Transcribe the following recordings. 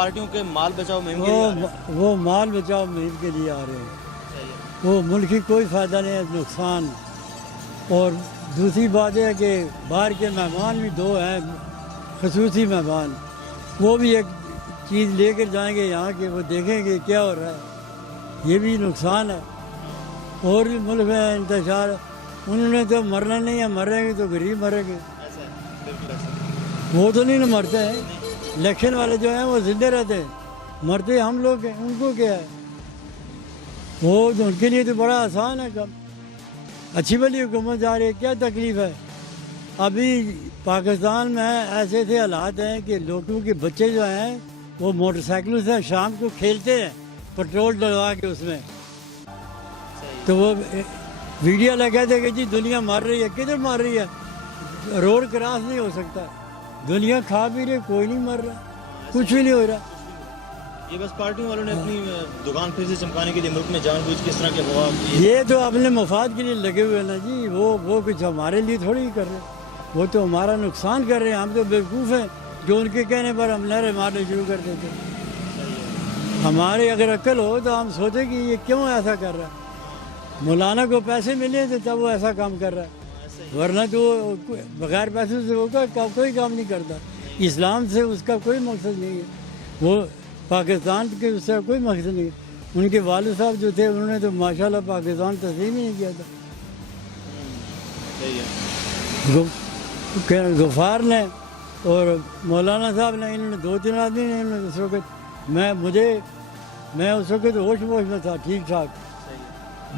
پارٹیوں کے مال بچاؤ مہم کے لیے آ رہے ہیں؟ وہ مال بچاؤ مہم کے لیے آ رہے ہیں، وہ ملک کی کوئی فائدہ نہیں ہے، نقصان۔ اور دوسری بات ہے کہ باہر کے مہمان بھی دو ہیں، خصوصی مہمان، وہ بھی ایک چیز لے کر جائیں گے یہاں کے، وہ دیکھیں گے کیا ہو رہا ہے، یہ بھی نقصان ہے۔ اور بھی ملک میں انتشار، انہوں نے تو مرنا نہیں ہے، مریں گے تو غریب مریں گے، ایسا ہے، بالکل ایسا۔ وہ تو نہیں نہ مرتے ہیں۔ الیکشن والے جو ہیں وہ زندہ رہتے ہیں، مرتے ہم لوگ ہیں، ان کو کیا ہے، وہ تو ان کے لیے تو بڑا آسان ہے کام۔ اچھی بھلی حکومت جا رہی ہے، کیا تکلیف ہے؟ ابھی پاکستان میں ایسے ایسے حالات ہیں کہ لوگوں کے بچے جو ہیں وہ موٹر سائیکلوں سے شام کو کھیلتے ہیں پٹرول ڈلوا کے اس میں، تو وہ ویڈیو لگاتے ہیں کہ جی دنیا مر رہی ہے، کدھر مر رہی ہے؟ روڈ کراس نہیں ہو سکتا، دنیا کھا بھی رہی، کوئی نہیں مر رہا، کچھ بھی نہیں ہو رہا۔ یہ بس پارٹیوں والوں نے اپنی دکان پھر سے چمکانے کے لیے ملک میں جان بوجھ کے اس طرح کے افواہ کیے۔ یہ تو اپنے مفاد کے لیے لگے ہوئے ہیں نا جی، وہ کچھ ہمارے لیے تھوڑی کر رہے ہیں، وہ تو ہمارا نقصان کر رہے ہیں۔ ہم تو بیوقوف ہیں جو ان کے کہنے پر ہم نعرے مارنے شروع کر دیتے ہیں۔ ہمارے اگر عقل ہو تو ہم سوچیں کہ یہ کیوں ایسا کر رہا ہے، مولانا کو پیسے ملے تو تب وہ ایسا کام کر رہا ہے، ورنہ تو وہ بغیر پیسوں سے وہ کوئی کام نہیں کرتا۔ اسلام سے اس کا کوئی مقصد نہیں ہے، وہ پاکستان کے اس سے کوئی مقصد نہیں ہے۔ ان کے والد صاحب جو تھے انہوں نے تو ماشاءاللہ پاکستان تسلیم ہی نہیں کیا تھا۔ غفار نے اور مولانا صاحب نے، انہوں نے دو تین آدمی نے، انہوں نے اس وقت میں اس وقت ہوش میں تھا ٹھیک ٹھاک،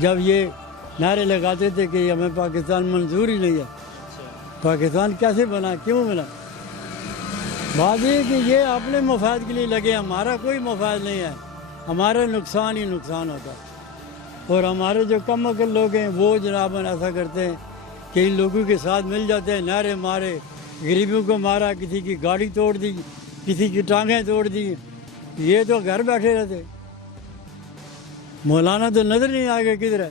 جب یہ نعرے لگاتے تھے کہ ہمیں پاکستان منظور ہی نہیں ہے، پاکستان کیسے بنا، کیوں بنا؟ بات یہ کہ یہ اپنے مفاد کے لیے لگے، ہمارا کوئی مفاد نہیں ہے، ہمارا نقصان ہی نقصان ہوتا ہے۔ اور ہمارے جو کم عقل لوگ ہیں وہ جناب ایسا کرتے ہیں کہ ان لوگوں کے ساتھ مل جاتے ہیں، نعرے مارے، غریبوں کو مارا، کسی کی گاڑی توڑ دی، کسی کی ٹانگیں توڑ دی، یہ تو گھر بیٹھے رہتے۔ مولانا تو نظر نہیں آئے گا کدھر ہے،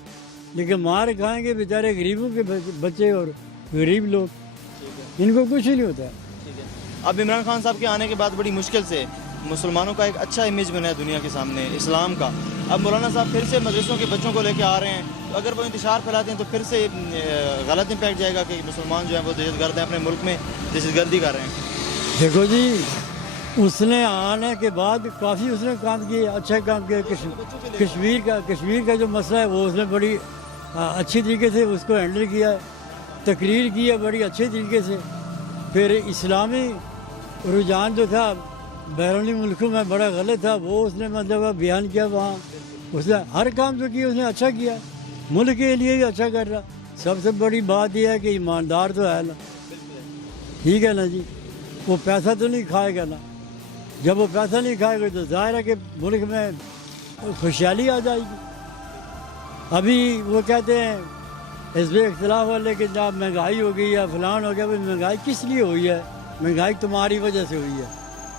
لیکن مار کھائیں گے بیچارے غریبوں کے بچے اور غریب لوگ، ان کو کچھ ہی نہیں ہوتا ہے۔ اب عمران خان صاحب کے آنے کے بعد بڑی مشکل سے مسلمانوں کا ایک اچھا امیج بنا ہے دنیا کے سامنے اسلام کا۔ اب مولانا صاحب پھر سے مدرسوں کے بچوں کو لے کے آ رہے ہیں، تو اگر وہ انتشار پھیلاتے ہیں تو پھر سے غلط امپیکٹ جائے گا کہ مسلمان جو ہیں وہ دہشت گرد ہیں، اپنے ملک میں دہشت گردی کر رہے ہیں۔ دیکھو جی، اس نے آنے کے بعد کافی اس نے کام کیے، اچھے کام کیے۔ کشمیر کا جو مسئلہ ہے وہ اس نے بڑی اچھی طریقے سے اس کو ہینڈل کیا ہے، تقریر کی ہے بڑی اچھے طریقے سے۔ پھر اسلامی رجحان جو تھا بیرونی ملکوں میں بڑا غلط تھا، وہ اس نے مطلب بیان کیا وہاں، اس نے ہر کام جو کیا اس نے اچھا کیا، ملک کے لیے بھی اچھا کر رہا۔ سب سے بڑی بات یہ ہے کہ ایماندار تو ہے نا، ٹھیک ہے نا جی، وہ پیسہ تو نہیں کھائے گا نا، جب وہ پیسہ نہیں کھائے گا تو ظاہر ہے کہ ملک میں خوشحالی آ جائے گی۔ ابھی وہ کہتے ہیں حزب اختلاف والے کہ جب مہنگائی ہو گئی ہے، فلان ہو گیا، بھائی مہنگائی کس لیے ہوئی ہے؟ مہنگائی تمہاری وجہ سے ہوئی ہے،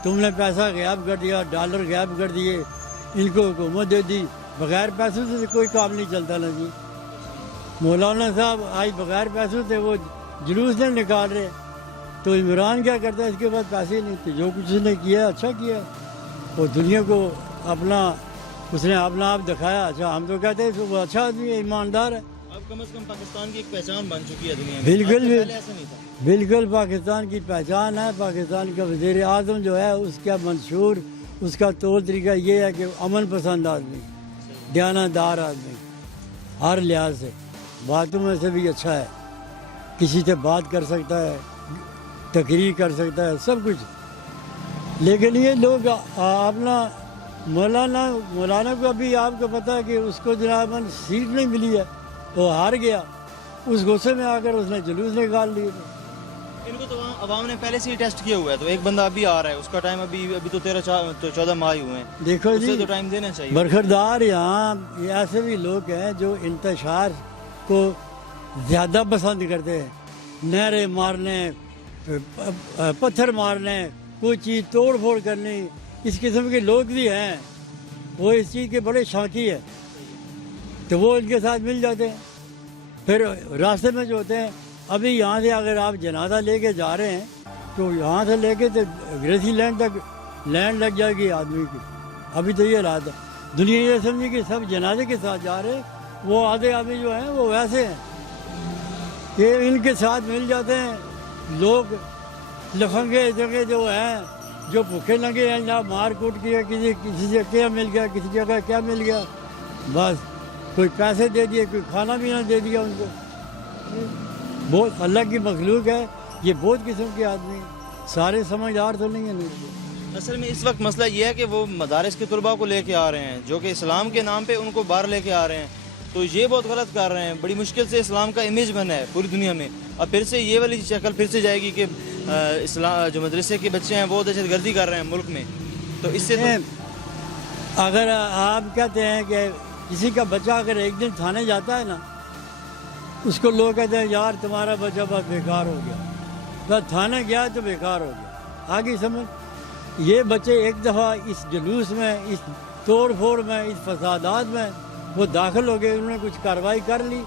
تم نے پیسہ غائب کر دیا، ڈالر غائب کر دیے، ان کو حکومت دے دی، بغیر پیسوں سے کوئی کام نہیں چلتا نا جی۔ مولانا صاحب آج بغیر پیسوں سے وہ جلوس نہیں نکال رہے، تو عمران کیا کرتا ہے؟ اس کے بعد پیسے نہیں تھے، جو کچھ اس نے کیا اچھا کیا، اور دنیا کو اس نے اپنا آپ دکھایا۔ اچھا، ہم تو کہتے ہیں وہ اچھا آدمی ہے، ایماندار ہے۔ اب کم از کم پاکستان کی ایک پہچان بن چکی ہے دنیا میں، بالکل پہلے ایسا نہیں تھا۔ بالکل پاکستان کی پہچان ہے۔ پاکستان کا وزیر اعظم جو ہے اس کا منشور، اس کا طور طریقہ یہ ہے کہ امن پسند آدمی، دیانتدار آدمی، ہر لحاظ سے باتوں میں سے بھی اچھا ہے، کسی سے بات کر سکتا ہے، تقریر کر سکتا ہے، سب کچھ۔ لیکن یہ لوگ اپنا مولانا کو ابھی آپ کو پتہ ہے کہ اس کو جناب سیٹ نہیں ملی ہے، وہ ہار گیا، اس غصے میں آ کر اس نے جلوس نکال لیے۔ ان کو تو عوام نے پہلے سے ہی ٹیسٹ کیا ہوا ہے، تو ایک بندہ ابھی آ رہا ہے، اس کا ٹائم ابھی تو 14 ماہ ہی ہوئے ہیں، دیکھو جی، تو ٹائم دینا چاہیے۔ برخوردار یہاں ایسے بھی لوگ ہیں جو انتشار کو زیادہ پسند کرتے ہیں، نعرے مارنے، پتھر مارنے، کوئی چیز توڑ پھوڑ کرنی، اس قسم کے لوگ بھی ہیں، وہ اس چیز کے بڑے شوقی ہیں، تو وہ ان کے ساتھ مل جاتے ہیں۔ پھر راستے میں جو ہوتے ہیں، ابھی یہاں سے اگر آپ جنازہ لے کے جا رہے ہیں تو یہاں سے لے کے تو گریسی لینڈ تک لینڈ لگ جائے گی آدمی کی. ابھی تو یہ حالات ہے. دنیا یہ سمجھی کہ سب جنازے کے ساتھ جا رہے ہیں. وہ آدھے آدمی جو ہیں وہ ویسے ہیں کہ ان کے ساتھ مل جاتے ہیں لوگ لفنگے جگہ جو ہیں جو بھوکے لگے ہیں یا مار کوٹ کیا کسی سے کیا مل گیا کسی جگہ کیا مل گیا بس کوئی پیسے دے دیے کوئی کھانا پینا دے دیا ان کو. بہت اللہ کی مخلوق ہے یہ بہت قسم کے آدمی ہیں سارے سمجھدار تو نہیں ہیں. اصل میں اس وقت مسئلہ یہ ہے کہ وہ مدارس کے طلباء کو لے کے آ رہے ہیں جو کہ اسلام کے نام پہ ان کو باہر لے کے آ رہے ہیں تو یہ بہت غلط کر رہے ہیں. بڑی مشکل سے اسلام کا امیج بنا ہے پوری دنیا میں اور پھر سے یہ والی شکل پھر سے جائے گی کہ اسلام جو مدرسے کے بچے ہیں وہ دہشت گردی کر رہے ہیں ملک میں. تو اس سے اگر آپ کہتے ہیں کہ کسی کا بچہ اگر ایک دن تھانے جاتا ہے نا اس کو لوگ کہتے ہیں یار تمہارا بچہ بہت بیکار ہو گیا بس تھانے گیا تو بیکار ہو گیا. آگے سمجھ یہ بچے ایک دفعہ اس جلوس میں اس توڑ پھوڑ میں اس فسادات میں وہ داخل ہو گئے انہوں نے کچھ کارروائی کر لی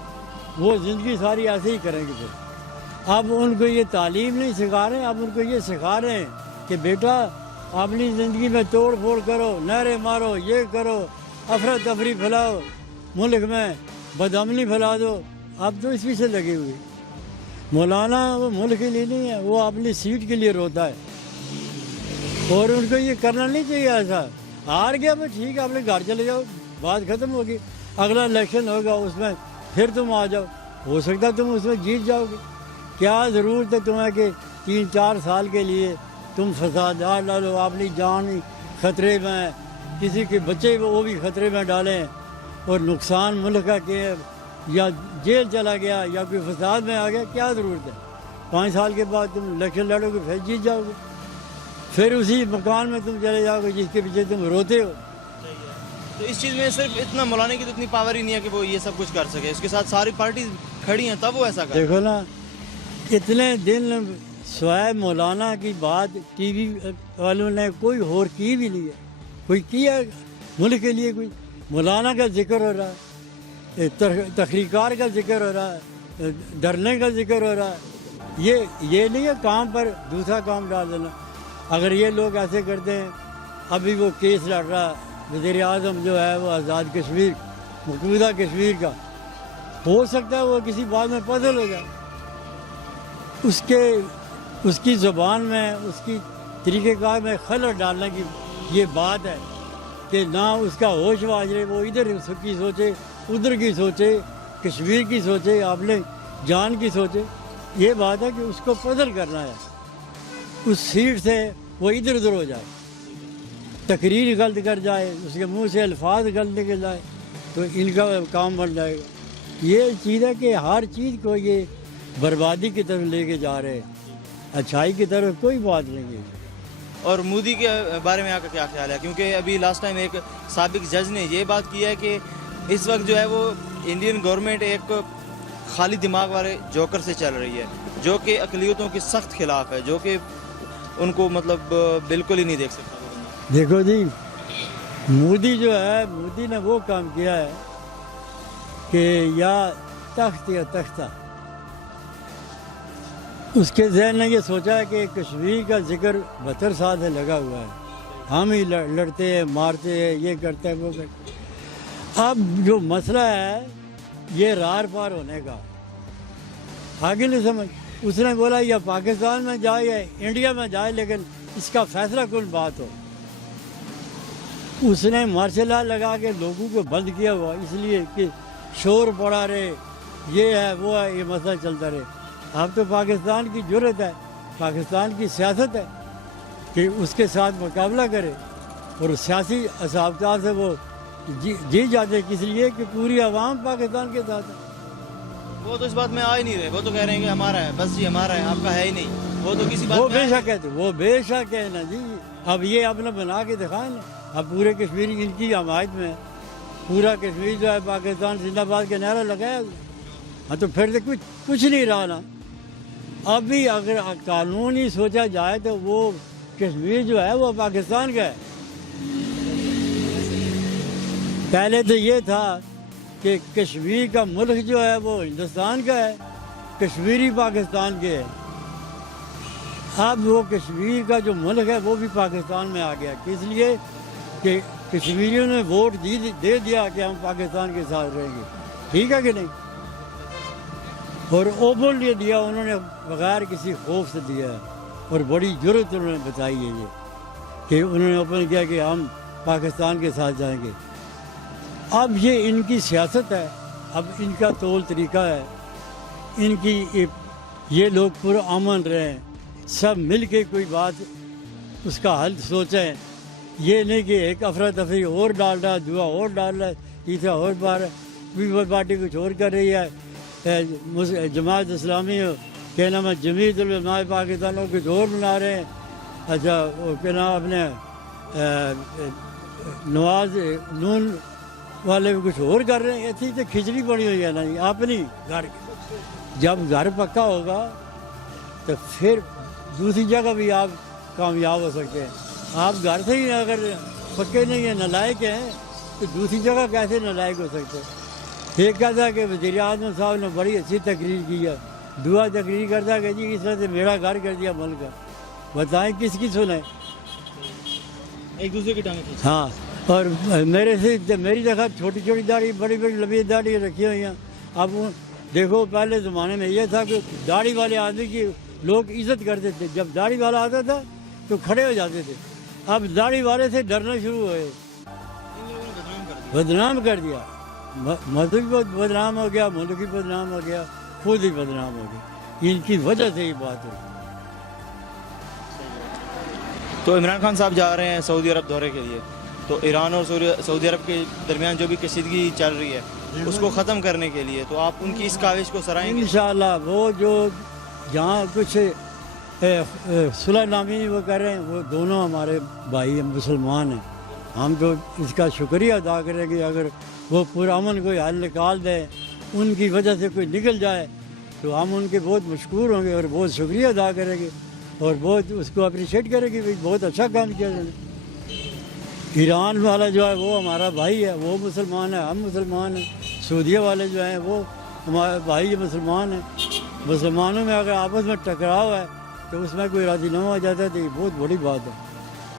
وہ زندگی ساری ایسے ہی کریں گے. پھر اب ان کو یہ تعلیم نہیں سکھا رہے اب ان کو یہ سکھا رہے ہیں کہ بیٹا اپنی زندگی میں توڑ پھوڑ کرو نعرے مارو یہ کرو افراتفری پھیلاؤ ملک میں بدامنی پھیلا دو. اب تو اس پیچھے لگے ہوئے. مولانا وہ ملک کے لیے نہیں ہے وہ اپنی سیٹ کے لیے روتا ہے اور ان کو یہ کرنا نہیں چاہیے. ایسا ہار گیا بس ٹھیک ہے اپنے گھر چلے جاؤ بات ختم ہوگی. اگلا الیکشن ہوگا اس میں پھر تم آ جاؤ ہو سکتا تم اس میں جیت جاؤ گے. کیا ضرورت ہے تمہیں کہ 3-4 سال کے لیے تم فسادات ڈالو اپنی جان خطرے میں کسی کے بچے وہ بھی خطرے میں ڈالیں اور نقصان ملک کا کہ یا جیل چلا گیا یا کوئی فساد میں آ گیا. کیا ضرورت ہے 5 سال کے بعد تم الیکشن لڑو گے پھر جیت جاؤ گے پھر اسی مکان میں تم چلے جاؤ گے جس کے پیچھے تم روتے ہو. تو اس چیز میں صرف اتنا مولانا کی تو اتنی پاور ہی نہیں ہے کہ وہ یہ سب کچھ کر سکے. اس کے ساتھ ساری پارٹیز کھڑی ہیں تب وہ ایسا کر. دیکھو نا اتنے دن سوائے مولانا کی بات ٹی وی والوں نے کوئی اور کی بھی نہیں ہے. کوئی کیا ملک کے لیے کوئی مولانا کا ذکر ہو رہا ہے تحریکار کا ذکر ہو رہا ہے دھرنے کا ذکر ہو رہا ہے. یہ نہیں ہے کام پر دوسرا کام ڈال دینا. اگر یہ لوگ ایسے کرتے ہیں ابھی وہ کیس لڑ رہا ہے وزیر اعظم جو ہے وہ آزاد کشمیر مقبوضہ کشمیر کا ہو سکتا ہے وہ کسی بات میں پزل ہو جائے. اس کی زبان میں اس کی طریقہ کار میں خلل ڈالنے کی یہ بات ہے کہ نہ اس کا ہوش واجرے وہ ادھر اس کی سوچے ادھر کی سوچے کشمیر کی سوچے اپنے جان کی سوچے. یہ بات ہے کہ اس کو پزل کرنا ہے اس سیٹ سے وہ ادھر ادھر ہو جائے تقریر غلط کر جائے اس کے منہ سے الفاظ غلط نکل جائے تو ان کا کام بن جائے گا. یہ چیز ہے کہ ہر چیز کو یہ بربادی کی طرف لے کے جا رہے ہیں اچھائی کی طرف کوئی بات نہیں ہے. اور مودی کے بارے میں آپ کا کیا خیال ہے کیونکہ ابھی لاسٹ ٹائم ایک سابق جج نے یہ بات کی ہے کہ اس وقت جو ہے وہ انڈین گورنمنٹ ایک خالی دماغ والے جوکر سے چل رہی ہے جو کہ اقلیتوں کے سخت خلاف ہے جو کہ ان کو مطلب بالکل ہی نہیں دیکھ سکتا. دیکھو جی مودی جو ہے مودی نے وہ کام کیا ہے کہ یا تخت یا تختہ اس کے ذہن نے یہ سوچا ہے کہ کشمیر کا ذکر 72 سال سے لگا ہوا ہے ہم ہی لڑتے ہیں مارتے ہیں یہ کرتے ہیں وہ کرتے ہیں. اب جو مسئلہ ہے یہ رار پار ہونے کا آگے نہیں سمجھ. اس نے بولا یا پاکستان میں جائے یا انڈیا میں جائے لیکن اس کا فیصلہ کل بات ہو. اس نے مارشل لا لگا کے لوگوں کو بند کیا ہوا اس لیے کہ شور پڑا رہے یہ ہے وہ ہے یہ مسئلہ چلتا رہے. اب تو پاکستان کی جرت ہے پاکستان کی سیاست ہے کہ اس کے ساتھ مقابلہ کرے اور سیاسی اضابطہ سے وہ جی جاتے کس لیے کہ پوری عوام پاکستان کے ساتھ ہے. وہ تو اس بات میں آ ہی نہیں رہے. وہ تو کہہ رہے ہیں کہ ہمارا ہے بس جی ہمارا ہے آپ کا ہے ہی نہیں. وہ تو کسی بات وہ بے شک ہے وہ بے شک ہے نا جی. اب یہ اپنا بنا کے دکھائیں نا اب پورے کشمیر ان کی حمایت میں پورا کشمیر جو ہے پاکستان زندہ باد کے نعرہ لگایا ہاں تو پھر تو کچھ نہیں رہا نا. اب بھی اگر قانون ہی سوچا جائے تو وہ کشمیر جو ہے وہ پاکستان کا ہے. پہلے تو یہ تھا کہ کشمیر کا ملک جو ہے وہ ہندوستان کا ہے کشمیری پاکستان کے ہے. اب وہ کشمیر کا جو ملک ہے وہ بھی پاکستان میں آ گیا، اس لیے کہ کشمیریوں نے ووٹ دے دیا کہ ہم پاکستان کے ساتھ رہیں گے، ٹھیک ہے کہ نہیں؟ اور اوپنلی دیا انہوں نے، بغیر کسی خوف سے دیا ہے، اور بڑی جرت انہوں نے بتائی ہے یہ کہ انہوں نے اوپن کیا کہ ہم پاکستان کے ساتھ جائیں گے۔ اب یہ ان کی سیاست ہے، اب ان کا طول طریقہ ہے، ان کی یہ لوگ پرامن رہیں، سب مل کے کوئی بات اس کا حل سوچیں، یہ نہیں کہ ایک افراتفری اور ڈال رہا ہے، دعا اور ڈال رہا ہے، تیسرا اور بار پیپلز پارٹی کچھ اور کر رہی ہے، جماعت اسلامی کیا نام ہے جمعیت العلماء پاکستان کو کچھ اور بنا رہے ہیں، اچھا وہ کیا نام اپنے نواز نون والے بھی کچھ اور کر رہے ہیں، ایسی تو کھچڑی پڑی ہوئی ہے نا اپنی گھر کی۔ جب گھر پکا ہوگا تو پھر دوسری جگہ بھی آپ کامیاب ہو سکتے ہیں۔ آپ گھر سے ہی اگر پکے نہیں ہیں، نالائق ہیں، تو دوسری جگہ کیسے نالائق ہو سکتے ہیں؟ ایک کہتا ہے کہ وزیر اعظم صاحب نے بڑی اچھی تقریر کی ہے، دعا تقریر کرتا ہے کہ جی اس طرح سے میرا گھر کر دیا ملک کا، بتائیں کس کی سنیں؟ ایک دوسرے کی ٹانگیں کھینچیں۔ ہاں، اور میرے سے میری جگہ چھوٹی چھوٹی داڑھی، بڑی بڑی لمبی داڑھی رکھی ہوئی ہیں۔ اب دیکھو پہلے زمانے میں یہ تھا کہ داڑھی والے آدمی کی لوگ عزت کرتے تھے، جب داڑھی والا آتا تھا تو کھڑے ہو جاتے تھے، اب داڑھی والے سے ڈرنا شروع ہوئے، ان لوگوں نے بدنام کر دیا، مذہب بھی بدنام ہو گیا، ملک بھی بدنام ہو گیا، خود ہی بدنام ہو گیا، ان کی وجہ سے یہ بات ہوئی۔ تو عمران خان صاحب جا رہے ہیں سعودی عرب دورے کے لیے، تو ایران اور سعودی عرب کے درمیان جو بھی کشیدگی چل رہی ہے اس کو ختم کرنے کے لیے تو آپ ان کی اس کاوش کو سرائیں گے؟ انشاءاللہ وہ جو جہاں کچھ صلح نامی وہ کر رہے ہیں، وہ دونوں ہمارے بھائی ہیں، مسلمان ہیں، ہم تو اس کا شکریہ ادا کریں گے۔ اگر وہ پرامن کوئی حل نکال دے، ان کی وجہ سے کوئی نکل جائے تو ہم ان کے بہت مشکور ہوں گے اور بہت شکریہ ادا کریں گے اور بہت اس کو اپریشیٹ کریں گے، بہت اچھا کام کیا انہوں نے۔ ایران والا جو ہے وہ ہمارا بھائی ہے، وہ مسلمان ہے، ہم مسلمان ہیں۔ سعودیہ والے جو ہیں وہ ہمارے بھائی مسلمان ہیں۔ مسلمانوں میں اگر آپس میں ٹکراؤ ہے تو اس میں کوئی راضی نہ ہو جاتا ہے تو یہ بہت بڑی بات ہے۔